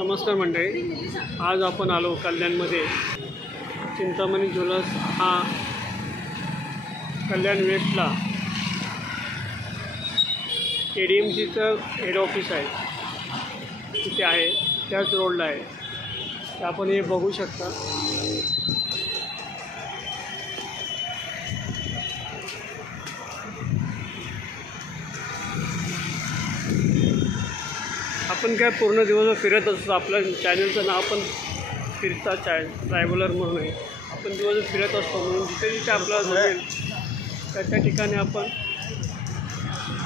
नमस्कार मंडळी, आज आपण आलो कल्याणमध्ये चिंतामणी ज्वेलर्स हा कल्याण वेस्टला KDMCचं हेड ऑफिस आहे, तिथे आहे, त्याच रोडला आहे. तर आपण हे बघू शकता. आपण काय पूर्ण दिवस फिरत असतो. आपल्या चॅनलचं नाव पण फिरता ट्रॅव्हलर म्हणून आहे. आपण दिवस फिरत असतो, म्हणून जिथे जिथे आपल्याला जमेल त्या ठिकाणी आपण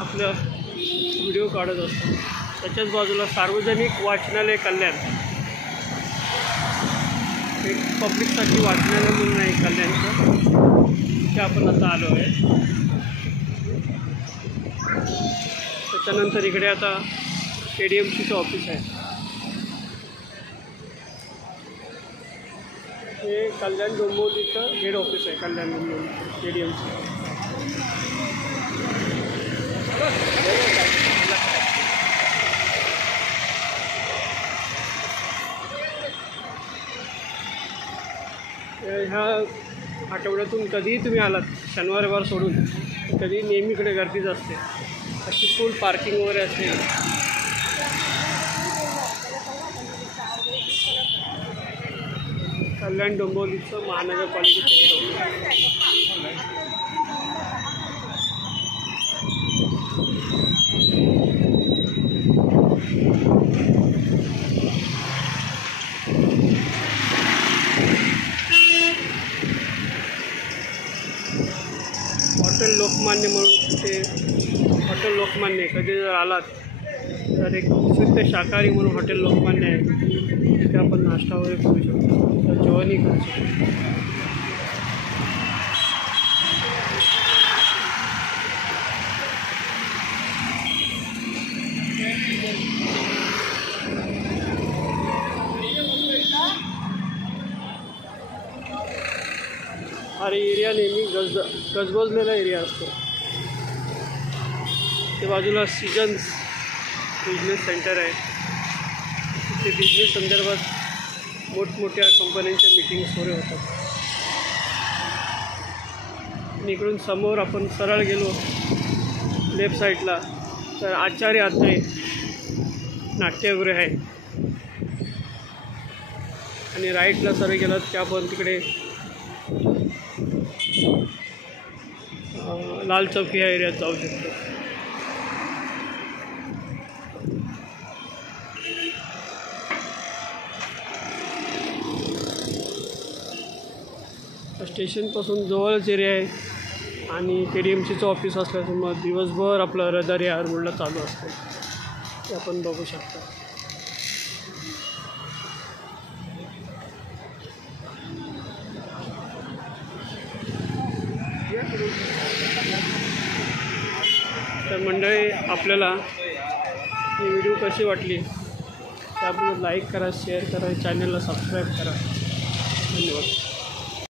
आपलं व्हिडिओ काढत असतो. त्याच्याच बाजूला सार्वजनिक वाचनालय कल्याण, एक पब्लिकसाठी वाचनालय म्हणून आहे कल्याणचं, तिथे आपण आता आलो आहे. त्याच्यानंतर इकडे आता KDMCचं ऑफिस आहे. हे कल्याण डोंबिवलीचं हेड ऑफिस आहे, कल्याण डोंबिवली KDMC. ह्या आठवड्यातून कधीही तुम्ही आलात, शनिवार रविवार सोडून, कधी नेहमीकडे गर्दीच असते. अशी फुल पार्किंग वगैरे असते. कल्याण डोंबिवलीचं महानगरपालिकेचं हेड ऑफिस. हॉटेल लोकमान्य म्हणून ते हॉटेल लोकमान्य, कधी जर आलात तर एक शुद्ध शाकाहारी म्हणून हॉटेल लोकमान्य आहे. तिथे आपण नाश्ता वगैरे करू शकतो, तर जेवणही करू शकतो. हा एरिया नेहमी गजबजलेला एरिया असतो. त्या बाजूला सीजन्स बिझनेस सेंटर आहे. तिथे बिझनेस संदर्भात मोठमोठ्या कंपन्यांच्या मीटिंग्स वगैरे होतात. आणि इकडून समोर आपण सरळ गेलो लेफ्ट साईडला तर आचार्य अत्रे नाट्यगृह आहे. आणि राईटला सरळ गेलात की आपण तिकडे लाल चौक या एरियात जाऊ शकतो. स्टेशनपासून जवळच एरिया आहे आणि KDMCचं ऑफिस असल्यामुळे दिवसभर आपलं रहदारी या रोडला चालू असते, ते आपण बघू शकता. तर मंडळी, आपल्याला ही व्हिडिओ कशी वाटली त्याबद्दल लाईक करा, शेअर करा, चॅनलला सबस्क्राईब करा. धन्यवाद.